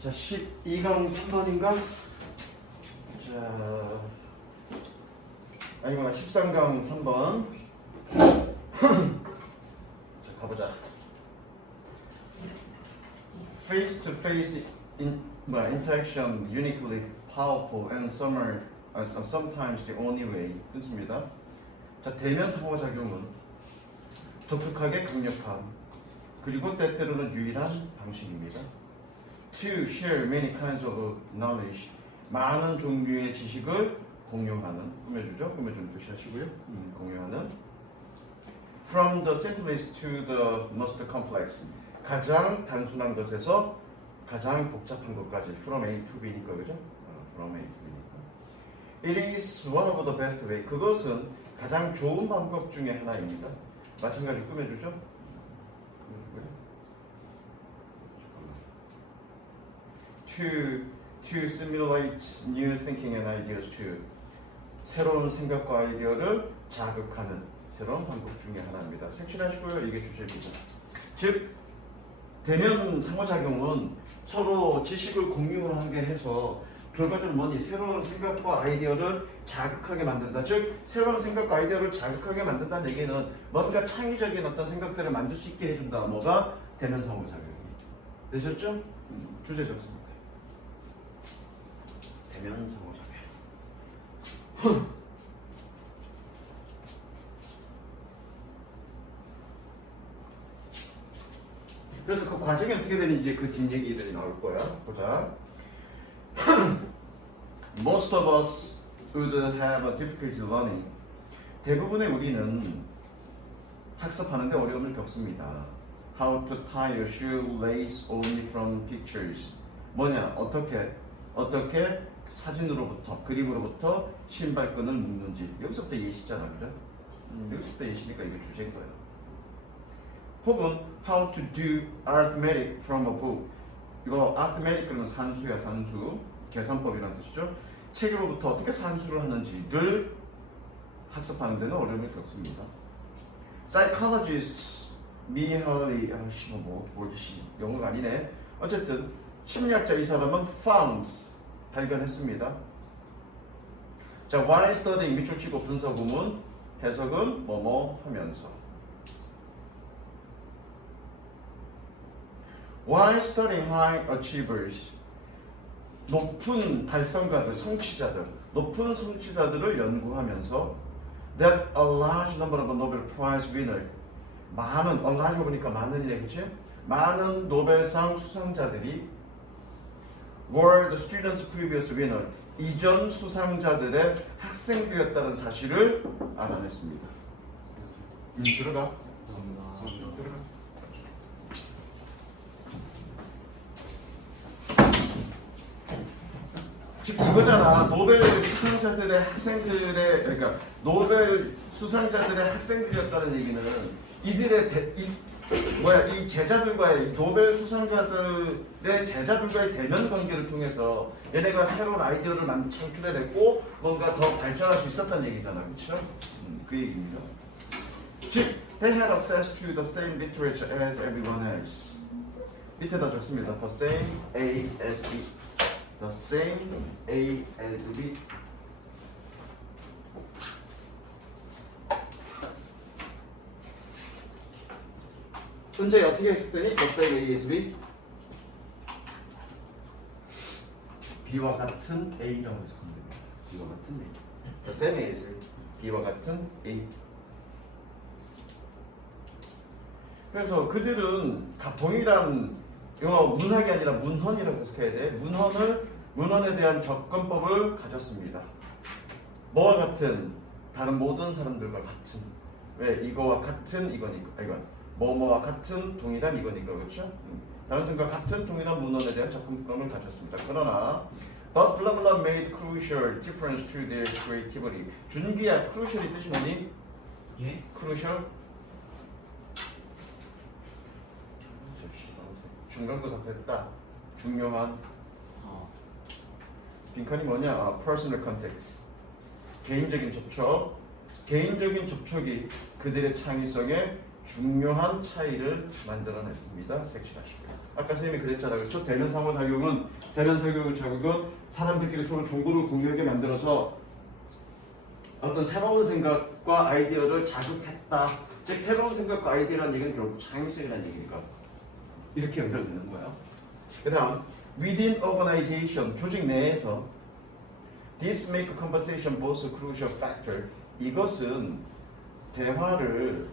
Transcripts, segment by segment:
자, 12강 3번인가? 자, 아니구나, 13강 3번. 자, 가보자. Face-to-face interaction uniquely powerful and sometimes the only way. 뜻입니다. 자, 대면 상호작용은 독특하게 강력한 그리고 때때로는 유일한 방식입니다. To share many kinds of knowledge. 많은 종류의 지식을 공유하는, 꾸며주죠. 꾸며주는 뜻이 하시고요. 공유하는. From the simplest to the most complex. 가장 단순한 것에서 가장 복잡한 것까지. From A to B니까, 그죠? From A to B니까. It is one of the best way. 그것은 가장 좋은 방법 중에 하나입니다. 마찬가지로 꾸며주죠. To stimulate new thinking and ideas too. 새로운 생각과 아이디어를 자극하는 새로운 방법 중에 하나입니다. 색칠하시고요. 이게 주제입니다. 즉 대면 상호작용은 서로 지식을 공유하게 해서 결과적으로 뭐니 새로운 생각과 아이디어를 자극하게 만든다. 즉 새로운 생각과 아이디어를 자극하게 만든다는 얘기는 뭔가 창의적인 어떤 생각들을 만들 수 있게 해준다. 뭐가 대면 상호작용이 되셨죠? 주제 적습니다. 대면 상호작용. 그래서 그 과정이 어떻게 되는지 그 뒷얘기들이 나올 거야. 보자. Most of us would have a difficulty learning. 대부분의 우리는 학습하는데 어려움을 겪습니다. How to tie your shoelace only from pictures. 뭐냐? 어떻게 사진으로부터 그림으로부터 신발끈을 묶는지. 여기서부터 예시잖아, 그죠? 여기서부터 예시니까 이게 주제인 거예요. 혹은 how to do arithmetic from a book. 이거 arithmetic 그러면 산수야, 산수. 계산법이라는 뜻이죠. 책으로부터 어떻게 산수를 하는지를 학습하는 데는 어려움을 겪습니다. Psychologists merely 영어가 아니네. 어쨌든 심리학자 이 사람은 found 발견했습니다. 자, while studying 밑줄 치고 분사 구문 해석은 뭐뭐 하면서. While studying high achievers 높은 달성가들, 성취자들, 높은 성취자들을 연구하면서 that a large number of Nobel Prize winner 많은, large 보니까 많은이네, 그치? 많은 노벨상 수상자들이 were the students' previous winner 이전 수상자들의 학생들이었다는 사실을 알아냈습니다. 들어가. 들어가. 즉 이거잖아. 노벨 수상자들의 학생들의 그러니까 노벨 수상자들의 학생들이었다는 얘기는 이들의 이 제자들과의 노벨 수상자들의 제자들과의 대면 관계를 통해서 얘네가 새로운 아이디어를 창출해냈고 뭔가 더 발전할 수 있었다는 얘기잖아, 그렇죠? 그 얘기입니다. 즉, they had access to the same literature as everyone else. 밑에다 적습니다. The same A as B. The same A as B. 현재 어떻게 했었더니 The same A as B. B와 같은 A라고 해석하면 됩니다. B와 같은 A. The same A as B. B와 같은 A. 그래서 그들은 동일한 이거 문학이 아니라 문헌이라고 해석해야 돼. 문헌에 대한 접근법을 가졌습니다. 뭐와 같은 다른 모든 사람들과 같은. 왜 이거와 같은 이거니까 이건 뭐뭐와 같은 동일한 이거니까 그렇죠? 다른 사람과 같은 동일한 문헌에 대한 접근법을 가졌습니다. 그러나 but blah blah made crucial difference to their creativity. 준비야 crucial이 뜻이 뭐니? 예? crucial 중간고사 됐다. 중요한 빈칸이 뭐냐? personal context. 개인적인 접촉. 개인적인 접촉이 그들의 창의성에 중요한 차이를 만들어냈습니다. 색칠하시고요. 아까 선생님이 그랬잖아요. 그렇죠? 대면 상호작용은 사람들끼리 서로 정보를 공유하게 만들어서 어떤 새로운 생각과 아이디어를 자극했다. 즉 새로운 생각과 아이디어라는 얘기는 결국 창의성이라는 얘기니까 이렇게 연결되는 거예요. 그 다음 within organization, 조직 내에서 this make conversation both a crucial factor. 이것은 대화를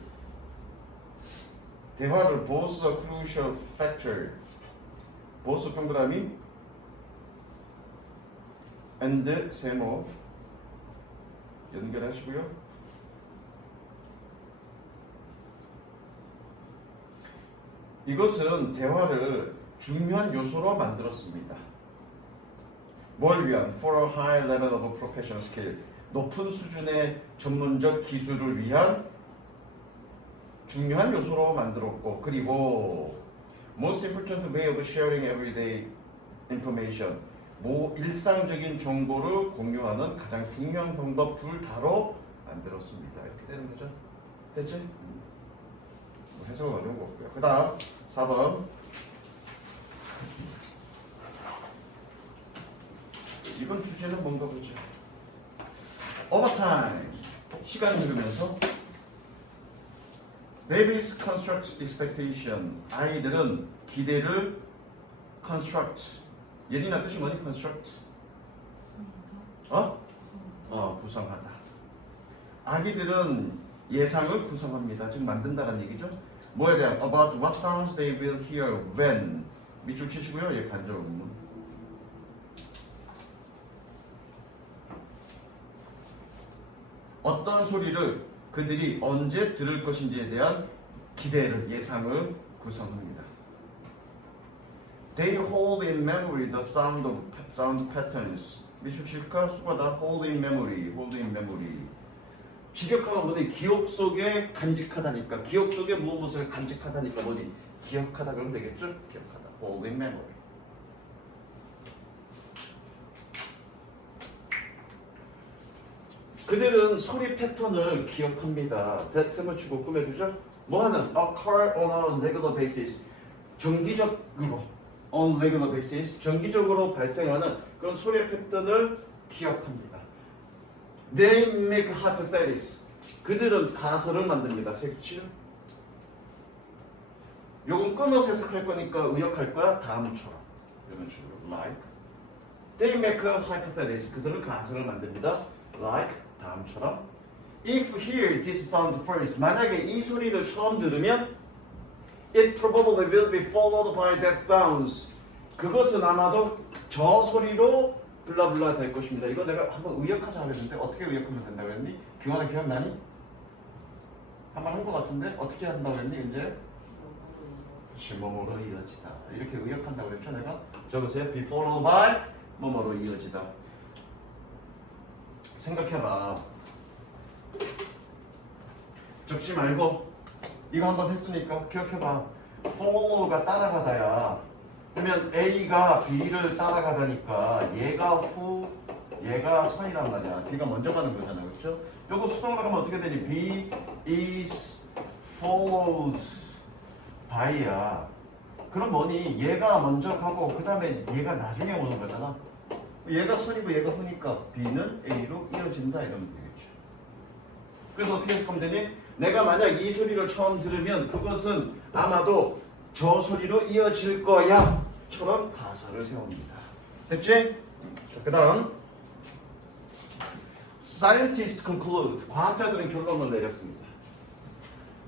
both a crucial factor, both 동그라미 and 세모 연결하시고요. 이것은 대화를 중요한 요소로 만들었습니다. 뭘 위한? For a high level of professional skill. 높은 수준의 전문적 기술을 위한 중요한 요소로 만들었고, 그리고 most important way of sharing everyday information. 일상적인 정보를 공유하는 가장 중요한 방법 둘 다로 만들었습니다. 이렇게 되는 거죠. 됐지? 뭐 해석은 어려운 거 없고요. 그 다음 4번. 이번 주제는 뭔가 보죠. overtime. 시간이 흐르면서 babies construct expectation. 아이들은 기대를 construct. 예린아 뜻이 뭐니? construct. 구성하다. 아기들은 예상을 구성합니다. 즉 만든다는 얘기죠. 뭐에 대한? About what sounds they will hear when. 밑줄 치시고요. 예, 간접 의문. 어떤 소리를 그들이 언제 들을 것인지에 대한 기대를, 예상을 구성합니다. They hold in memory the sound patterns. 밑줄 칠까? 수가다. hold in memory. 직역하면 뭐니? 기억 속에 간직하다니까. 기억 속에 무엇을 간직하다니까 뭐니? 기억하다 그러면 되겠죠? 기억하다. hold in memory. 그들은 소리 패턴을 기억합니다. 대sem을 주고 꾸며주죠. 뭐하는? occur on a regular basis. on regular basis. 정기적으로 발생하는 그런 소리 패턴을 기억합니다. They make hypotheses. 그들은 가설을 만듭니다. 색칠. 요건 끊어서 해석할 거니까 의역할 거야. 다음처럼. 이런 식으로. Like. They make hypotheses. 그들은 가설을 만듭니다. Like. 다음처럼. If hear this sound first. 만약에 이 소리를 처음 들으면 it probably will be followed by that sounds. 그것은 아마도 저 소리로 블라블라 될 것입니다. 이거 내가 한번 의역하자 그랬는데 어떻게 의역하면 된다고 했니? 규환아 기억나니? 한번 한 것 같은데 어떻게 한다고 했니? 이제 뭐뭐로 이어지다. 이렇게 의역한다고 그랬죠 내가? 적으세요. be followed by 뭐뭐로 이어지다. 생각해봐. 적지 말고 이거 한번 했으니까 기억해봐. follow가 따라가다야. 그러면 A가 B를 따라가다니까 얘가 후, 얘가 선이란 말이야. B가 먼저 가는 거잖아, 그렇죠? 요거 수동으로 하면 어떻게 되니? B is followed by야. 그럼 뭐니? 얘가 먼저 가고 그 다음에 얘가 나중에 오는 거잖아. 얘가 선이고 얘가 후니까 B는 A로 이어진다 이러면 되겠죠. 그래서 어떻게 해석하면 되니? 내가 만약 이 소리를 처음 들으면 그것은 아마도 저 소리로 이어질 거야 처럼 가설을 세웁니다. 됐지? 그 다음 Scientists conclude. 과학자들은 결론을 내렸습니다.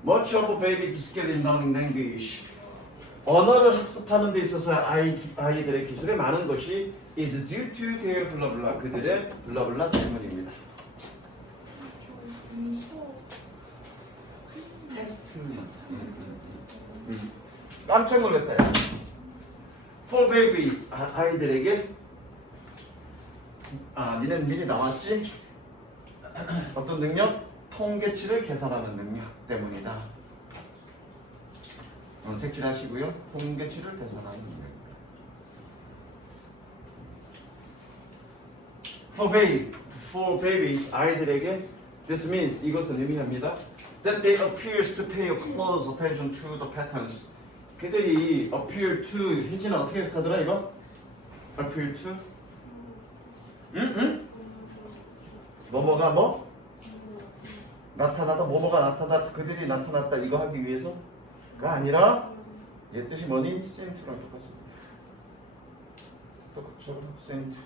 Much of babies' skill in learning language. 언어를 학습하는 데 있어서 아이들의 기술에 많은 것이 is due to their 블라블라. 그들의 블라블라 때문입니다. 테스트. 깜짝 놀랐다. 야. For babies. 아이들에게 니네 미리 나왔지? 어떤 능력? 통계치를 계산하는 능력 때문이다. 색칠하시고요. 통계치를 계산하는 능력. For babies. 아이들에게 this means 이것은 의미합니다. That they appears to pay a close attention to the patterns. 그들이 appear to 현진아 어떻게 해석하더라 이거? appear to? 응? 뭐뭐가 뭐? 나타나다 뭐뭐가 나타났다 그들이 나타났다 이거 하기 위해서가 아니라 얘 뜻이 뭐니? same to랑 똑같습니다. 똑같죠? same to.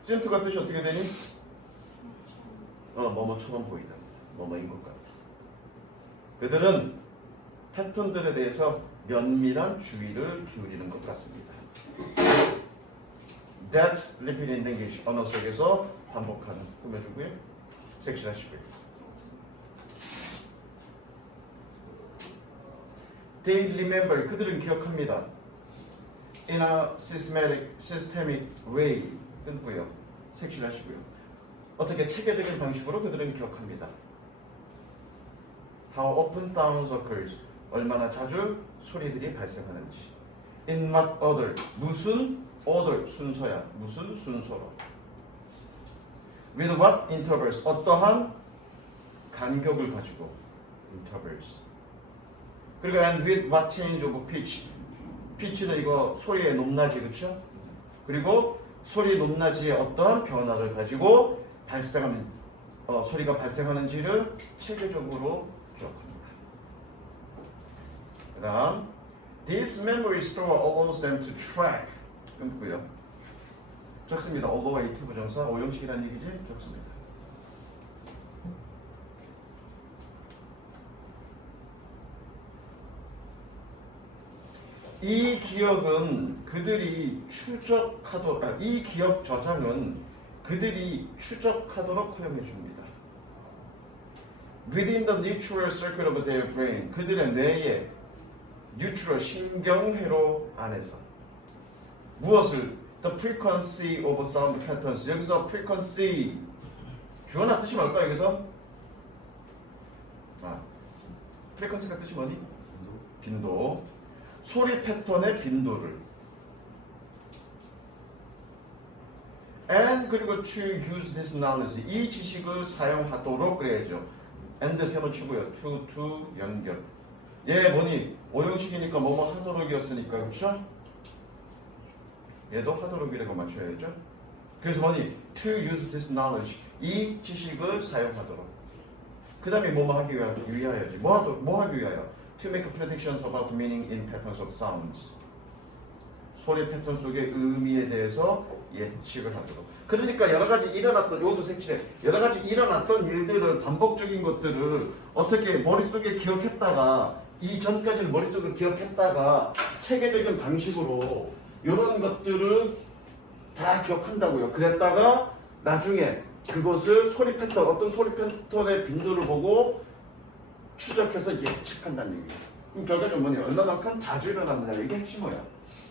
same to가 뜻이 어떻게 되니? 뭐뭐처럼 보이다. 뭐뭐인 것 같다. 그들은 패턴들에 대해서 면밀한 주의를 기울이는 것 같습니다. That repeated English 언어 속에서 반복하는 꾸며주고요. 섹시하시고요. They remember 그들은 기억합니다. In a systemic way 끊고요. 섹시하시고요. 어떻게 체계적인 방식으로 그들은 기억합니다. How often sounds occurs 얼마나 자주 소리들이 발생하는지. In what order 무슨 order 순서야 무슨 순서로. With what intervals 어떠한 간격을 가지고 intervals. 그리고 and with what change of pitch. pitch는 이거 소리의 높낮이 그렇죠? 그리고 소리 높낮이의 어떠한 변화를 가지고 발생하는 소리가 발생하는지를 체계적으로 기억합니다. 그다음 This memory store allows them to track 끊고요. 적습니다. allow와 it 부정사 오형식이라는 얘기지? 적습니다. 이 기억은 그들이 추적하도록 이 기억 저장은 그들이 추적하도록 허용해 줍니다. Within the neural circuit of their brain 그들의 뇌의 뉴트럴 신경회로 안에서 무엇을 the frequency of sound patterns 여기서 frequency 주어나 뜻이 뭘까 여기서? frequency가 뜻이 뭐니? 빈도 소리 패턴의 빈도를 and 그리고 to use this knowledge 이 지식을 사용하도록 그래야죠. and 세워치고요. to 연결 얘 뭐니? 오형식이니까 뭐뭐 하도록이었으니까 그렇죠? 얘도 하도록이라고 맞춰야죠. 그래서 뭐니? to use this knowledge 이 지식을 사용하도록 그 다음에 뭐뭐 하기 위하여지 뭐 하기 위하여? To make predictions about the meaning in patterns of sounds. 소리 패턴 속의 의미에 대해서 예측을 하도록. 그러니까 여러 가지 일어났던 요것도 색칠해. 여러 가지 일어났던 일들을 반복적인 것들을 어떻게 머릿속에 기억했다가 이전까지는 머릿속에 기억했다가 체계적인 방식으로 이런 것들을 다 기억한다고요. 그랬다가 나중에 그것을 소리 패턴 어떤 소리 패턴의 빈도를 보고 추적해서 예측한다는 얘기예요. 그럼 결과적으로 뭐냐? 얼마만큼 자주 일어났느냐 이게 핵심이야.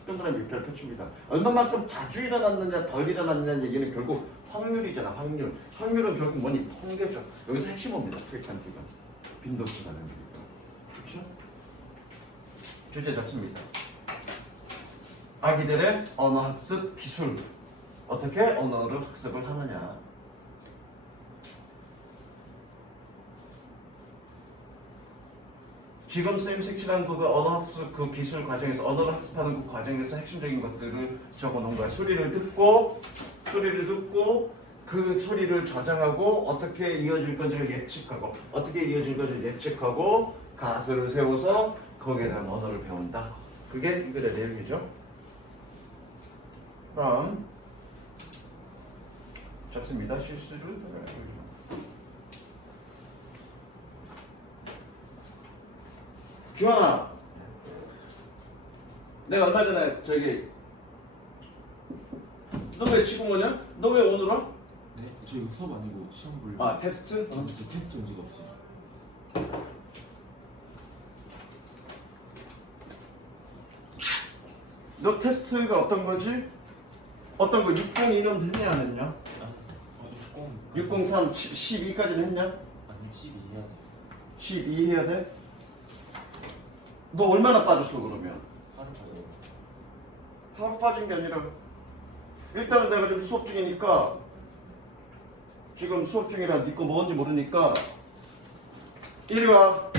동그라미 펼칩니다. 얼마만큼 자주 일어났느냐 덜 일어났느냐 얘기는 결국 확률이잖아. 확률은 결국 뭐니? 통계죠. 여기서 핵심입니다. 프리퀀티가 빈도수라는 얘기가. 그렇죠? 주제 자체입니다. 아기들의 언어학습 기술 어떻게 언어를 학습을 하느냐. 지금 쌤 색칠한 그 언어학습 그 기술 과정에서 언어를 학습하는 그 과정에서 핵심적인 것들을 적어놓은 거야. 소리를 듣고 그 소리를 저장하고 어떻게 이어질 건지를 예측하고 어떻게 이어질 건지를 예측하고 가설을 세워서 거기에 대한 언어를 배운다. 그게 이 글의 내용이죠. 다음 적습니다. 실수를 보여줍니다. 규환아, 내가 얼마 전에 너 왜 지금 오냐? 너 왜 오늘 와? 네? 저 이거 수업 아니고 시험 볼. 테스트? 저 테스트 온 적 없어요. 너 테스트가 어떤 거지? 어떤 거 602는 했냐 안 했냐? 603 12까지는 했냐? 아니 12 해야 돼. 12 해야 돼? 너 얼마나 빠졌어 그러면? 하루 빠져요. 하루 빠진 게 아니라 일단은 내가 지금 수업 중이니까 지금 수업 중이라 네 거 뭔지 모르니까 이리 와.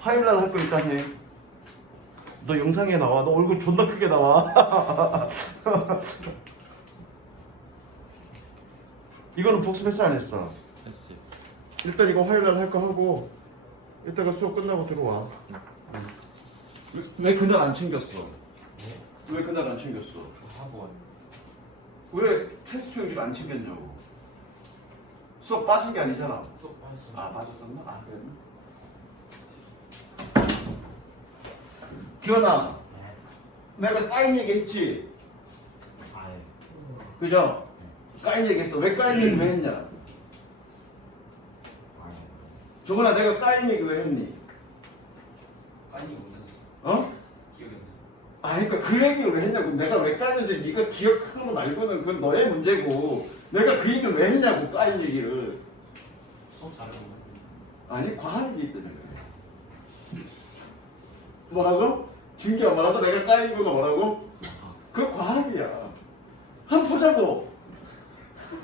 화요일 날 할 거 일단 해. 너 영상에 나와. 너 얼굴 존나 크게 나와. 이거는 복습했어 안 했어? 했어요. 일단 이거 화요일 날 할 거 하고 이따가 수업 끝나고 들어와. 왜 그날 안 챙겼어? 네? 왜 그날 안 챙겼어? 학원. 왜 테스트 용지를 안 챙겼냐고? 수업 빠진 게 아니잖아. 수업 빠졌어. 아 빠졌었나? 아 그랬나? 기현아, 내가 까인 얘기했지? 아, 예. 그죠? 까인 얘기했어. 왜 까인 얘기 왜 했냐? 아, 예. 정훈아, 내가 까인 얘기 왜 했니? 아니, 못하셨어. 어? 기억이 안 아, 그러니까 그 얘기를 왜 했냐고. 내가 왜 까였는데 네가 기억하는 거 말고는 그건 너의 문제고. 내가 그 얘기를 왜 했냐고, 까인 얘기를. 나. 수업 잘하고. 아니, 과학이기 때문에 그래. 뭐라고? 준기야 뭐라고? 내가 까인 거가 뭐라고? 그거 과학이야. 한번 보자고.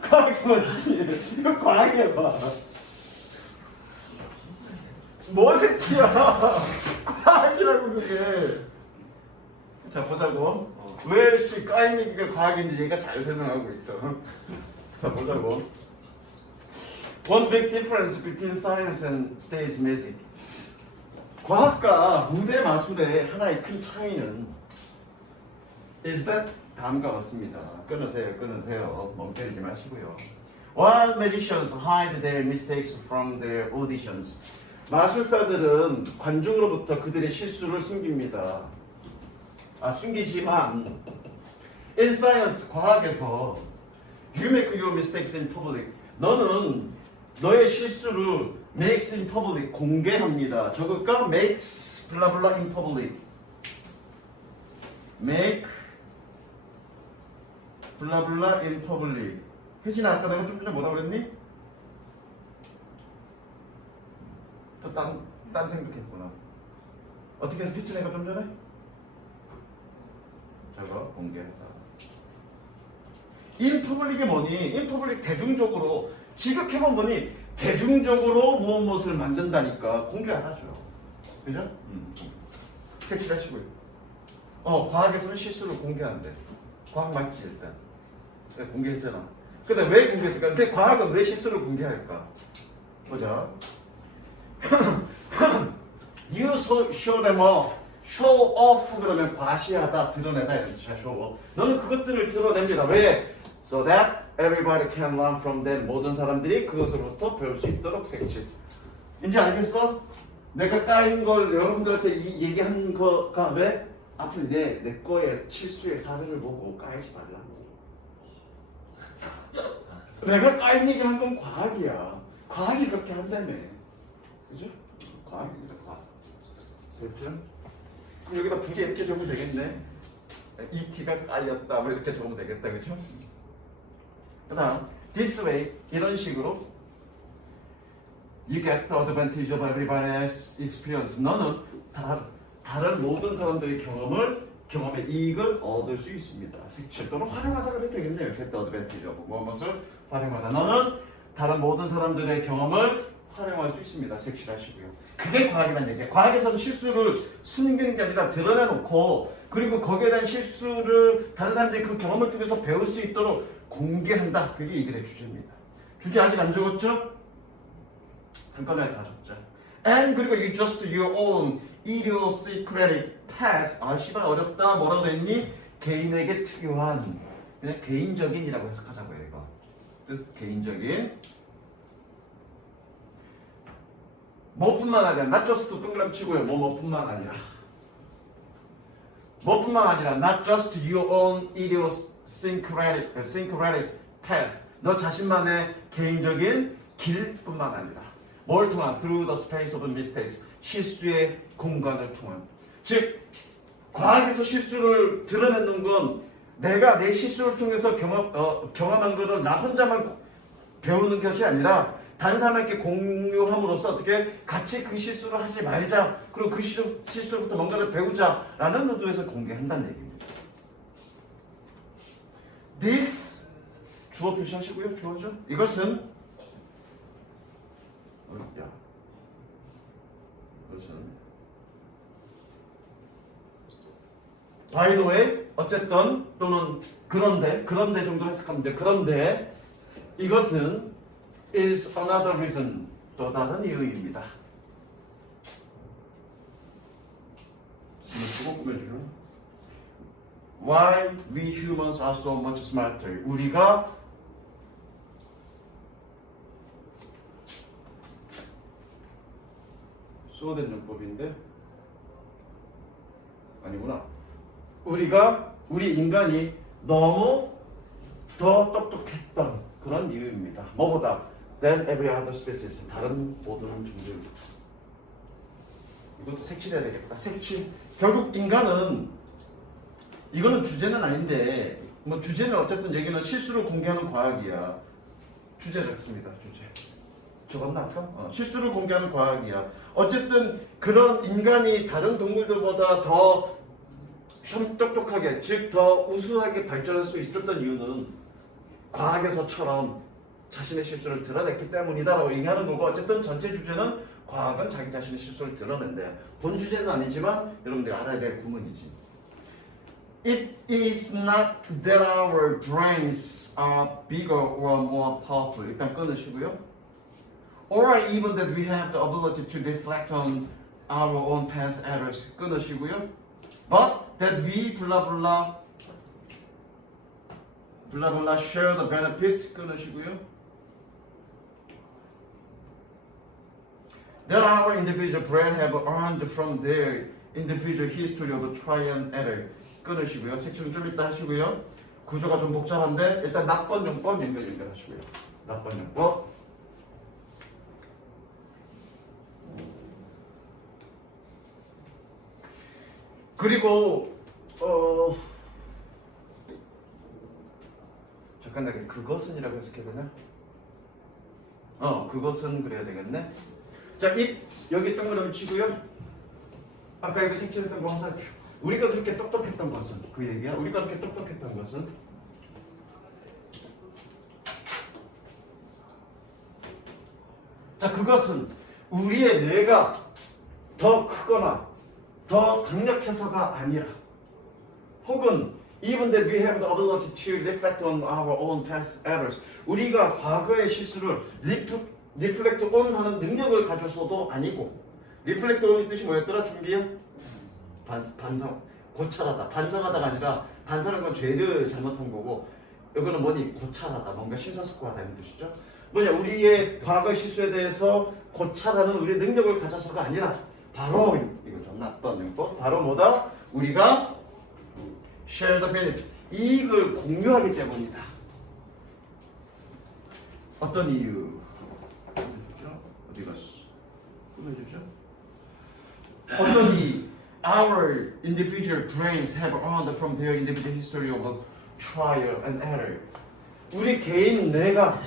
과학이 맞지? 이거 과학이야, 봐. 뭐 새끼야. 과학이라고 그게. 자, 보자고. 왜 까인 얘기가 과학인지 얘가 잘 설명하고 있어. 자, 보자고. One big difference between science and stage music. 과학과 무대 마술의 하나의 큰 차이는 is that 다음과 같습니다. 끊으세요, 끊으세요. 멍 때리지 마시고요. While magicians hide their mistakes from their auditions. 마술사들은 관중으로부터 그들의 실수를 숨깁니다. 숨기지만 in science, 과학에서 you make your mistakes in public. 너는 너의 실수를 makes in public, 공개합니다. 적을까? makes 블라블라 in public. make 블라블라 in public. 혜진아, 아까 내가 좀 전에 뭐라고 그랬니? 또 딴 생각했구나. 어떻게 해서 했지 내가 좀 전에? 저거 공개했다. in public이 뭐니? in public 대중적으로. 지극해본 뭐니? 대중적으로 무엇을 만든다니까 공개 안 하죠. 그죠? 색칠하시고요. 과학에서는 실수를 공개한대. 과학 맞지 일단. 내가 공개했잖아. 근데 왜 공개했을까? 근데 과학은 왜 실수를 공개할까? 보자. You show them off. show off 그러면 과시하다, 드러내다 이런 뜻이야. show off. 너는 그것들을 드러냅니다. 왜? So that everybody can learn from them. 모든 사람들이 그것으로부터 배울 수 있도록 색칠. 이제 알겠어? 내가 까인 걸 여러분들한테 얘기한 거가 왜? 앞으로 내 거에 실수의 사례를 보고 까이지 말라고. 내가 까인 얘기 한 건 과학이야. 과학이 그렇게 한다며. 그죠? 과학입니다, 과학. 됐죠? 여기다 부제 이렇게 적으면 되겠네. ET가 깔렸다, 뭐 이렇게 적으면 되겠다, 그죠? 그 다음, this way, 이런 식으로 you get the advantage of everybody's experience. 너는 다른 모든 사람들의 경험의 이익을 얻을 수 있습니다. 색칠 또는 활용하다 그래도 되겠네요. get the advantage of 무엇을 활용하다. 너는 다른 모든 사람들의 경험을 활용할 수 있습니다. 색칠하시고요. 그게 과학이라는 얘기예요. 과학에서는 실수를 숨기는 게 아니라 드러내놓고 그리고 거기에 대한 실수를 다른 사람들이 그 경험을 통해서 배울 수 있도록 공개한다. 그게 이 글의 주제입니다. 주제 아직 안 적었죠? 한꺼번에 다 적자. And 그리고 you just your own idiosyncratic path. 씨발 어렵다. 뭐라고 됐니? 개인에게 특유한 그냥 개인적인이라고 해석하자고요. 이거 뜻 개인적인 뭐뿐만 아니라 not just 동그라미 치고요. 뭐뿐만 아니라 뭐뿐만 아니라 not just your own idiosyncratic path. 너 자신만의 개인적인 길뿐만 아니라 뭘 통한? through the space of mistakes. 실수의 공간을 통한. 즉 과학에서 실수를 드러내는 건 내가 내 실수를 통해서 경험한 것을 나 혼자만 배우는 것이 아니라 다른 사람에게 공유함으로써 어떻게 같이 그 실수를 하지 말자. 그리고 그 실수로부터 뭔가를 배우자라는 의도에서 공개한다는 얘기입니다. This 주어 표시하시고요. 주어죠. 이것은 by the way, 어쨌든 또는 그런데 정도로 해석하면 돼. 그런데 이것은 is another reason, 또 다른 이유입니다. 쓰고 꾸며주죠. Why we humans are so much smarter. 우리가 소된 용법인데 아니구나. 우리 인간이 너무 더 똑똑했던 그런 이유입니다. 뭐보다 than every other species. 다른 모든 종들. 이것도 색칠해야 되겠다. 색칠. 결국 인간은 이거는 주제는 아닌데 뭐 주제는 어쨌든 여기는 실수를 공개하는 과학이야. 주제 적습니다. 주제. 적었나 아까? 실수를 공개하는 과학이야. 어쨌든 그런 인간이 다른 동물들보다 더 똑똑하게, 즉 더 우수하게 발전할 수 있었던 이유는 과학에서처럼 자신의 실수를 드러냈기 때문이다라고 얘기하는 거고, 어쨌든 전체 주제는 과학은 자기 자신의 실수를 드러낸대요. 본 주제는 아니지만 여러분들이 알아야 될 구문이지. It is not that our brains are bigger or more powerful. 일단 끊으시고요. Or even that we have the ability to reflect on our own past errors. 끊으시고요. But that we blah blah blah blah share the benefit. 끊으시고요. That our individual brain have earned from their individual history of try and error. 끊으시고요. 색칠은 좀 이따 하시고요. 구조가 좀 복잡한데 일단 낙번 용법 연결하시고요. 낙번 용법. 그리고 잠깐 내가 그것은이라고 해석해야 되나? 그것은 그래야 되겠네. 자, 여기 동그라미 치고요. 아까 이거 색칠했던 거 항상 우리가 그렇게 똑똑했던 것은 그 얘기야. 우리가 그렇게 똑똑했던 것은 자, 그것은 우리의 뇌가 더 크거나 더 강력해서가 아니라 혹은 even that we have the ability to reflect on our own past errors. 우리가 과거의 실수를 reflect on 하는 능력을 가져서도 아니고 reflect on의 뜻이 뭐였더라? 준비야? 반성, 고찰하다. 반성하다가 아니라 반성하는 건 죄를 잘못한 거고 이거는 뭐니? 고찰하다. 뭔가 심사숙고하다 이런 뜻이죠. 뭐냐? 우리의 과거 실수에 대해서 고찰하는 우리의 능력을 가져서가 아니라 바로 이거죠. 나쁜 용법. 바로 뭐다? 우리가 share the benefit. 이익을 공유하기 때문이다. 어떤 이유? 끊어주죠. 어디 갔어? 끊어주죠. 어떤 이 our individual brains have earned from their individual history of trial and error. 우리 개인 뇌가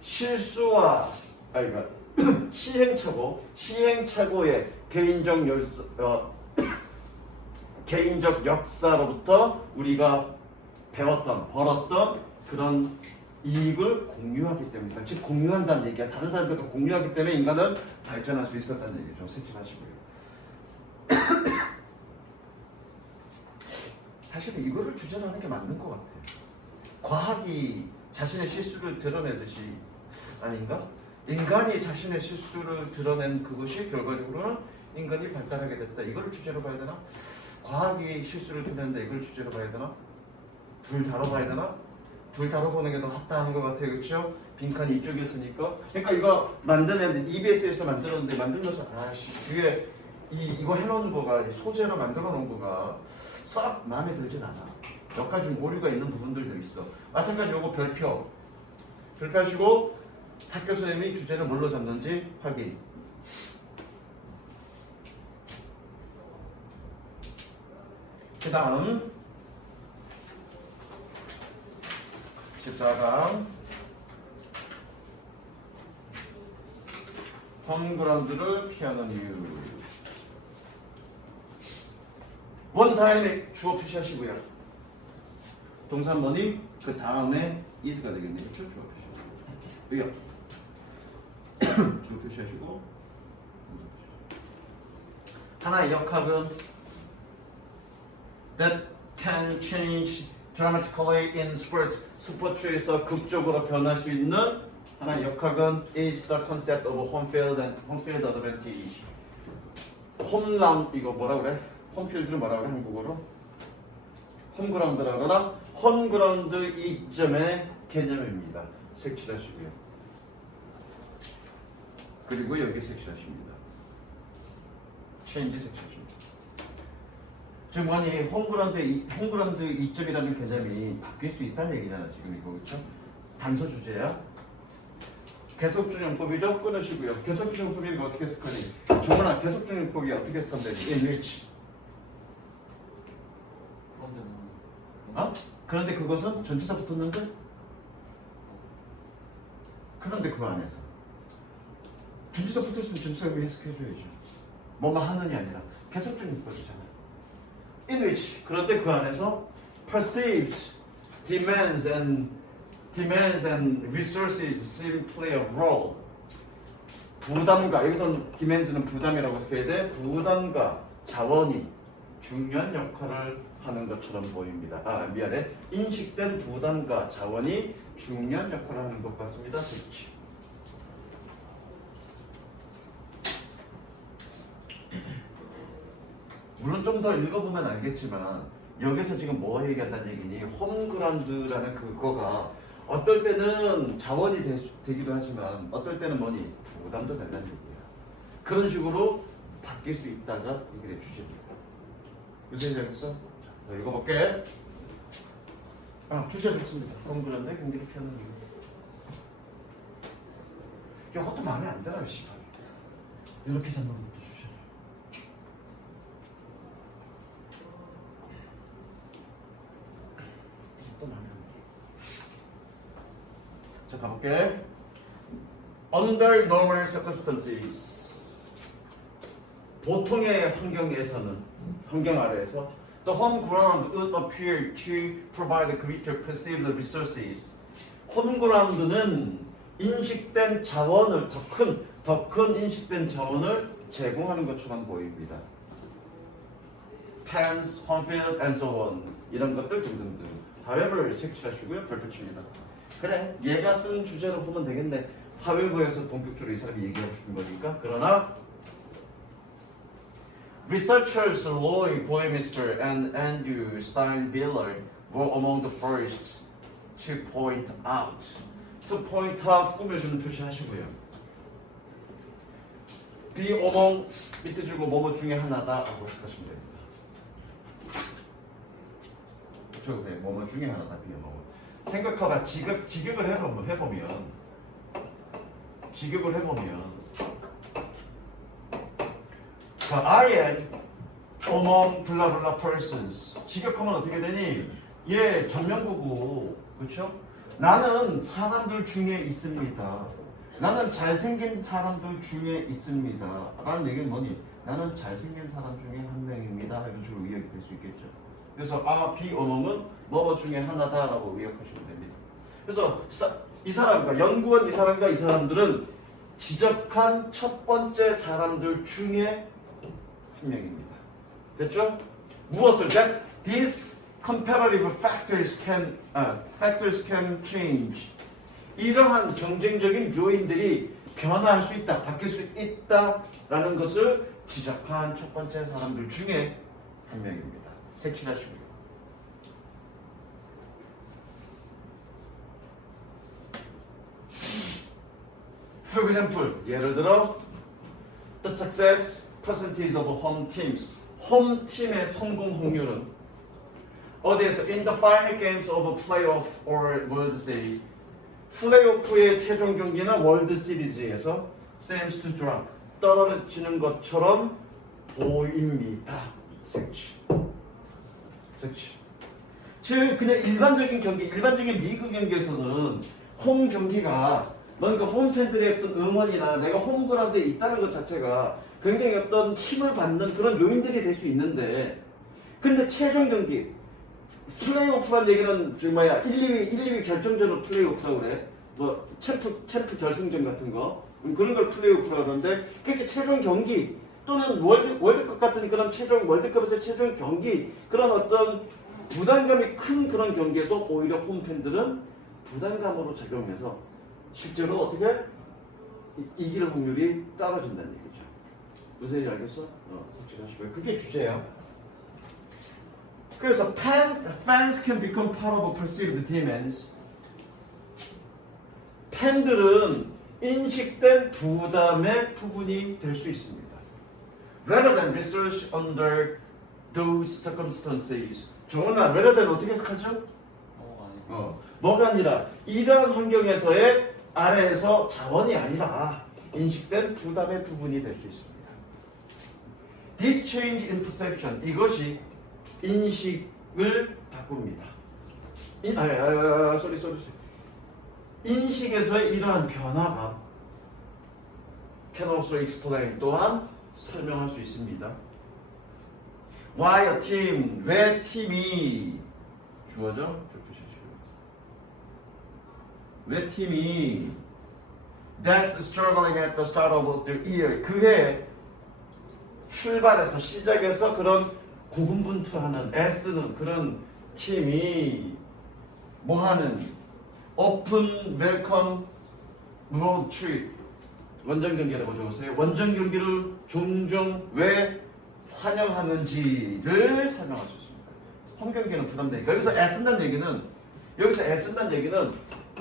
실수와 시행착오의 개인적 역사로부터 우리가 벌었던 그런 이익을 공유하기 때문이다. 즉 공유한다는 얘기야. 다른 사람들과 공유하기 때문에 인간은 발전할 수 있었다는 얘기죠. 색칠하시고요. 사실은 이거를 주제로 하는 게 맞는 것 같아요. 과학이 자신의 실수를 드러내듯이 아닌가? 인간이 자신의 실수를 드러낸 그것이 결과적으로는 인간이 발달하게 됐다. 이거를 주제로 봐야 되나? 과학이 실수를 드러낸다. 이걸 주제로 봐야 되나? 둘 다뤄봐야 되나? 둘 다뤄보는 게 더 합당한 것 같아요. 그렇죠? 빈칸이 이쪽이었으니까. 그러니까 이거 만드는데 EBS에서 만들었는데 만들면서 뒤에 이거 해놓은 거가 소재로 만들어 놓은 거가 썩 마음에 들진 않아. 몇 가지 오류가 있는 부분들도 있어. 마찬가지 요거 별표하시고 학교 선생님이 주제를 뭘로 잡는지 확인. 그 다음 14강 홈그라운드를 피하는 이유. 원타임에 주어 표시하시고요. 동사 뭐니? 그 다음에 is가 되겠네요. 그렇죠? 주어 표시. 여기요. 주어 표시하시고 하나의 역학은 that can change dramatically in sports. 스포츠에서 극적으로 변할 수 있는 하나의 역학은 is the concept of home field advantage. 홈라운 이거 뭐라 그래? 홈필드를 뭐라 그래 한국어로? 홈그라운드라 그러나 홈그라운드 이점의 개념입니다. 색칠하시고요. 그리고 여기 색칠하십니다. 체인지 색칠하십니다. 지금 뭐니 홈그라운드 이점이라는 개념이 바뀔 수 있다는 얘기잖아 지금 이거 그렇죠? 단서 주제야. 계속준용법이죠? 끊으시고요. 계속준용법이 이거 어떻게 해석하니? 정원아 계속준용법이 어떻게 해석하면 되니? in which? 그런데 어? 그런데 그것은 전치사 붙었는데? 그런데 그거 안에서 전치사 붙었으면 전치사 왜 해석해줘야죠. 뭐뭐 하느냐 아니라 계속준용법이잖아. in which 그런데 그 안에서 perceived demands and resources seem play a role. 부담과 여기서 demands는 부담이라고 해석해야 돼. 부담과 자원이 중요한 역할을 하는 것처럼 보입니다. 아 미안해. 인식된 부담과 자원이 중요한 역할을 하는 것 같습니다. 그렇지. 물론 좀 더 읽어보면 알겠지만 여기서 지금 뭐 얘기한다는 얘기니? 홈그라운드라는 그거가 어떨 때는 자원이 되기도 하지만 어떨 때는 뭐니? 부담도 된다는 얘기야. 그런 식으로 바뀔 수 있다가 이게 주제입니다. 무슨 얘기했어? 자, 읽어볼게. 주제 좋습니다. 홈그라운드에 경기를 피하는 이유. 이것도 마음에 안 들어요, 씨발. 이렇게 잡는 것도 주제. 또 마음에 안 들어. 자, 가볼게. Under normal circumstances. 보통의 환경 아래에서 the home ground would appear to provide greater perceived resources. 홈그라운드는 인식된 자원을 더 큰 인식된 자원을 제공하는 것처럼 보입니다. Pens, home field, and so on 이런 것들 등등등. however 색칠하시고요. 별표 칩니다. 그래, 얘가 쓴 주제로 보면 되겠네. however에서 본격적으로 이 사람이 얘기하고 싶은 거니까. 그러나 researchers Lloyd Boymister and Andrew Steinbiller were among the first to point out. To point out 꾸며주는 표시하시고요. be among 밑에 주고 뭐뭐 중에 하나다 라고 해석하시면 됩니다. 적으세요. 뭐뭐 중에 하나다 be among. 생각해봐. 직역을 해보면 I am among blah blah persons. 직역하면 어떻게 되니? 예, 전면구고, 그렇죠? 나는 사람들 중에 있습니다. 나는 잘생긴 사람들 중에 있습니다. 라는 얘기는 뭐니? 나는 잘생긴 사람 중에 한 명입니다. 이런 식으로 의역이 될 수 있겠죠. 그래서 be among은 뭐 중에 하나다라고 의역하시면 됩니다. 그래서 이 사람과 연구원 이 사람들은 지적한 첫 번째 사람들 중에 한 명입니다. 됐죠? 무엇을? That these comparative factors can change. 이러한 경쟁적인 요인들이 변화할 수 있다, 바뀔 수 있다라는 것을 지적한 첫 번째 사람들 중에 한 명입니다. 색칠하시고요. For example, 예를 들어 the success percentage of home teams. 홈팀의 성공 확률은 어디에서 in the final games of playoff or World Series 플레이오프의 최종 경기나 월드 시리즈에서 seems to drop 떨어지는 것처럼 보입니다. 색칠. 즉 그냥 일반적인 리그 경기에서는 홈 경기가 뭔가 홈 팬들의 어떤 응원이나 내가 홈그라운드에 있다는 것 자체가 굉장히 어떤 힘을 받는 그런 요인들이 될 수 있는데, 근데 최종 경기 플레이오프란 얘기는 1, 2위 결정전을 플레이오프라고 그래. 챔프 결승전 같은 거 그런 걸 플레이오프라고 그러는데, 그렇게 최종 경기 또는 월드컵 같은 그런 월드컵에서 최종 경기 그런 어떤 부담감이 큰 그런 경기에서 오히려 홈팬들은 부담감으로 작용해서 실제로 어떻게 이길 확률이 떨어진다는 얘기죠. 무슨 얘기 알겠어? 솔직하시고요. 그게 주제야. 그래서 fans can become part of perceived demons. 팬들은 인식된 부담의 부분이 될 수 있습니다. Rather than research under those circumstances. 정원아, rather than 어떻게 해석하죠? 아니. 뭐가 아니라 이러한 환경에서의 아래에서 자원이 아니라 인식된 부담의 부분이 될 수 있습니다. This change in perception. 이것이 인식을 바꿉니다. sorry. 인식에서의 이러한 변화가 can also explain 또한 설명할 수 있습니다. Why a team? 왜 팀이 주어져? 왜 팀이 that's struggling at the start of the year 그해 출발해서 시작해서 그런 고군분투하는 애쓰는 그런 팀이 뭐하는 오픈 웰컴 로드 트립 원정 경기라고 적었어요. 원정 경기를 종종 왜 환영하는지를 설명할 수 있습니다. 홈 경기는 부담되니까 여기서 애쓴다는 얘기는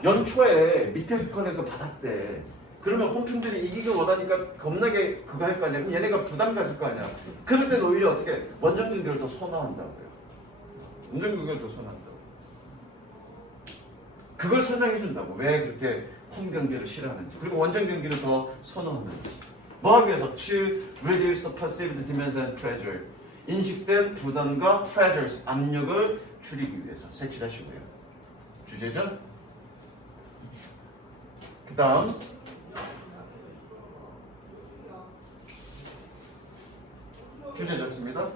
연초에 밑에 건에서 받았대. 그러면 홈팀들이 이기길 원하니까 겁나게 그거 할 거 아니야. 그럼 얘네가 부담 가질 거 아니야. 그럴 때는 오히려 어떻게 원정 경기를 더 선호한다고요. 원정 경기를 더 선호한다고. 그걸 설명해 준다고. 왜 그렇게 홈 경기를 싫어하는지. 그리고 원정 경기를 더 선호하는지. 뭐 하기 위해서 to reduce the perceived demands and pressure. 인식된 부담과 pressures, 압력을 줄이기 위해서 색칠하시고요. 주제죠? 그 다음 주제 적습니다.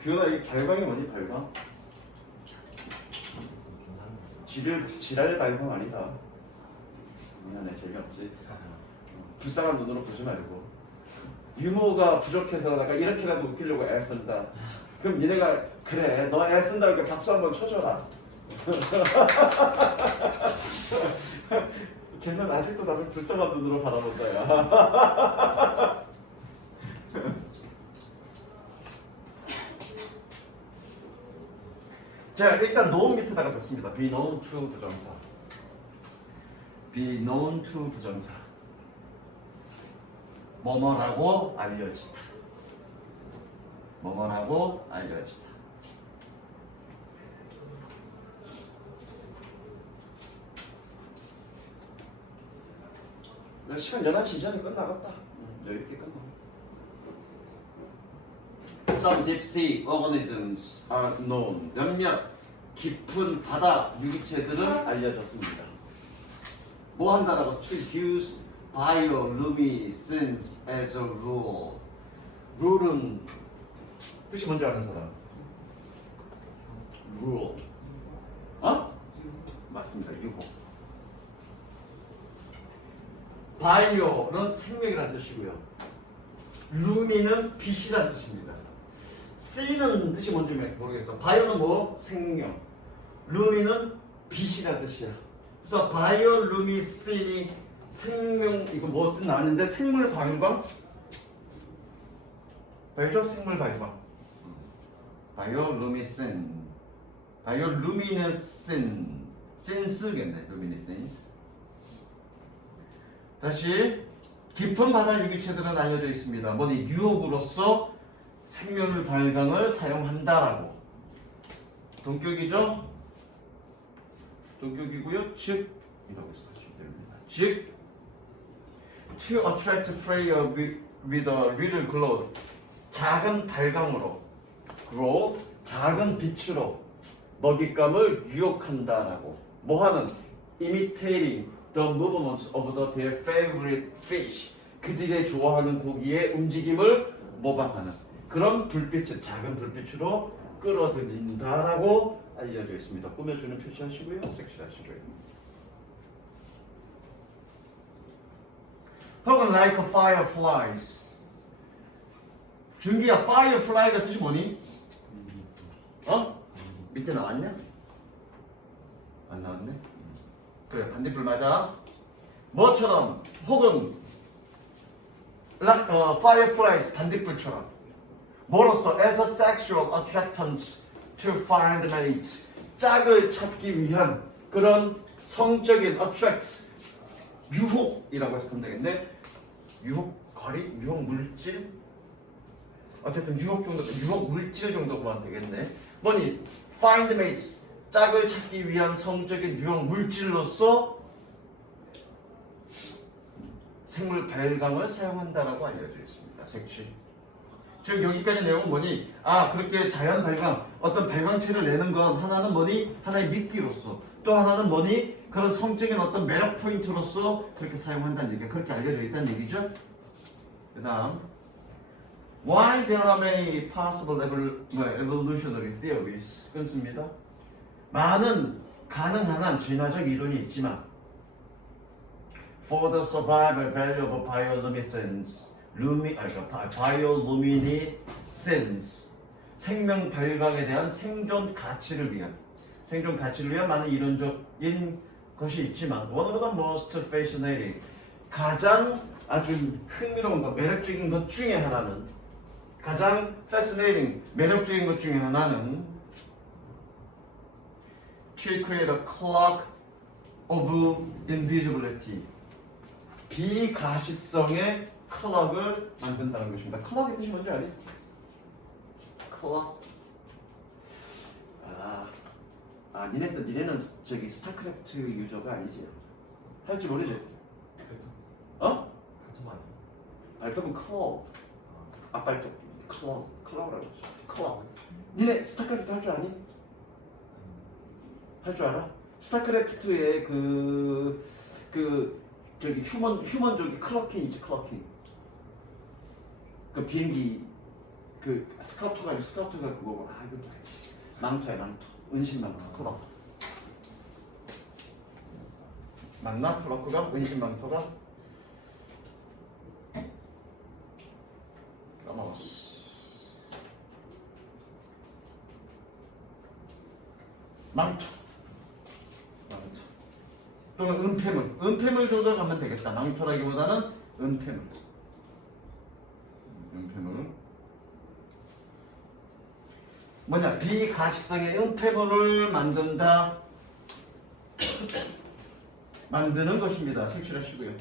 규현아, 이 발광이 뭐니? 발광? 지랄 발광 아니다. 미안해, 재미없지. 불쌍한 눈으로 보지 말고. 유머가 부족해서 내가 이렇게라도 웃기려고 애쓴다. 그럼 니네가 그래, 너 애쓴다 그러니까 박수 한번 쳐줘라. 쟤는 아직도 나를 불쌍한 눈으로 바라본다, 야. 자, 일단 known 밑에다가 적습니다. be known to 부정사. be known to 부정사. 뭐뭐라고 알려지다. 뭐뭐라고 알려지다. 시간 11시 이전에 끝나갔다. 여유있게 끝나. Some deep sea organisms are known. 몇몇 깊은 바다 유기체들은 알려졌습니다. 뭐 한다라고? To use bioluminescence as a rule. 룰은 뜻이 뭔지 아는 사람? rule. 맞습니다. 유호. 바이오는 생명이라는 뜻이고요. 루미는 빛이라는 뜻입니다. C는 뜻이 뭔지 모르겠어. 바이오는 뭐? 생명. 루미는 빛이라는 뜻이야. 그래서 바이오루미신이 생명, 이거 뭐 뜻 나왔는데 생물 발광? 알죠? 생물 발광. 바이오루미신. 바이오루미네센. 센스겠네. 루미네센스. 다시 깊은 바다 유기체들은 알려져 있습니다. 뭐니? 유혹으로서 생명을 발광을 사용한다라고. 동격이죠? 동격이고요. 즉 이라고 쓰시면 됩니다. 즉 to attract prey with a little glow. 작은 발광으로 glow, 작은 빛으로 먹잇감을 유혹한다라고. 뭐하는? imitating the movements of their favorite fish. 그들의 좋아하는 고기의 움직임을 모방하는 그런 불빛을 작은 불빛으로 끌어들인다라고 알려져 있습니다. 꾸며주는 표시하시고요. 색칠하시고요. 혹은 like fireflies. 준기야, firefly가 뜻이 뭐니? 어? 밑에 나왔냐? 안 나왔네? 그래, 반대불 맞아. 뭐처럼 혹은 fireflies 반딧불처럼 뭐로써 as a sexual attractant to find mate 짝을 찾기 위한 그런 성적인 attract 유혹이라고 해서 되겠네. 유혹 거리, 유혹 물질 어쨌든 유혹 정도, 유혹 물질 정도 보면 되겠네. 뭐니 find mates 짝을 찾기 위한 성적인 유혹 물질로서 생물 발광을 사용한다라고 알려져 있습니다. 색칠. 즉 여기까지 내용은 뭐니? 아 그렇게 자연 발광, 어떤 발광체를 내는 건 하나는 뭐니? 하나의 미끼로서 또 하나는 뭐니? 그런 성적인 어떤 매력 포인트로서 그렇게 사용한다는 얘기가 그렇게 알려져 있다는 얘기죠. 그 다음 Why there are many possible evolutionary theories 끊습니다. 많은 가능한 한 진화적 이론이 있지만 For the survival value of bioluminescence, bioluminescence, 생명 발광에 대한 생존 가치를 위한 많은 이론적인 것이 있지만 one of the most fascinating, 가장 아주 흥미로운 것, 매력적인 것 중에 하나는 가장 fascinating, 매력적인 것 중에 하나는 to create a clock of invisibility. 비가식성의 클럭을 만든다는 것입니다. 클럭의 뜻이 뭔지 아니? 클럭. 니네는 저기 스타크래프트 유저가 아니지? 할 줄 모르지? 어? 발톱은 클럭. 발톱. 클럭이라고 하죠. 클럭. 니네 스타크래프트 할 줄 아니? 할 줄 알아? 스타크래프트의 저기 휴먼족이 클러킹이지. 클러킹. 그 비행기 그 스카우터가 그거고. 이거 망토야 망토. 은신 망토. 클럭. 맞나? 클러크가 은신 망토가 까먹었어. 망토. 또는 은폐물 정도 가면 되겠다. 망토라기보다는 은폐물. 뭐냐? 비가식성의 은폐물을 만드는 것입니다. 색칠하시고요.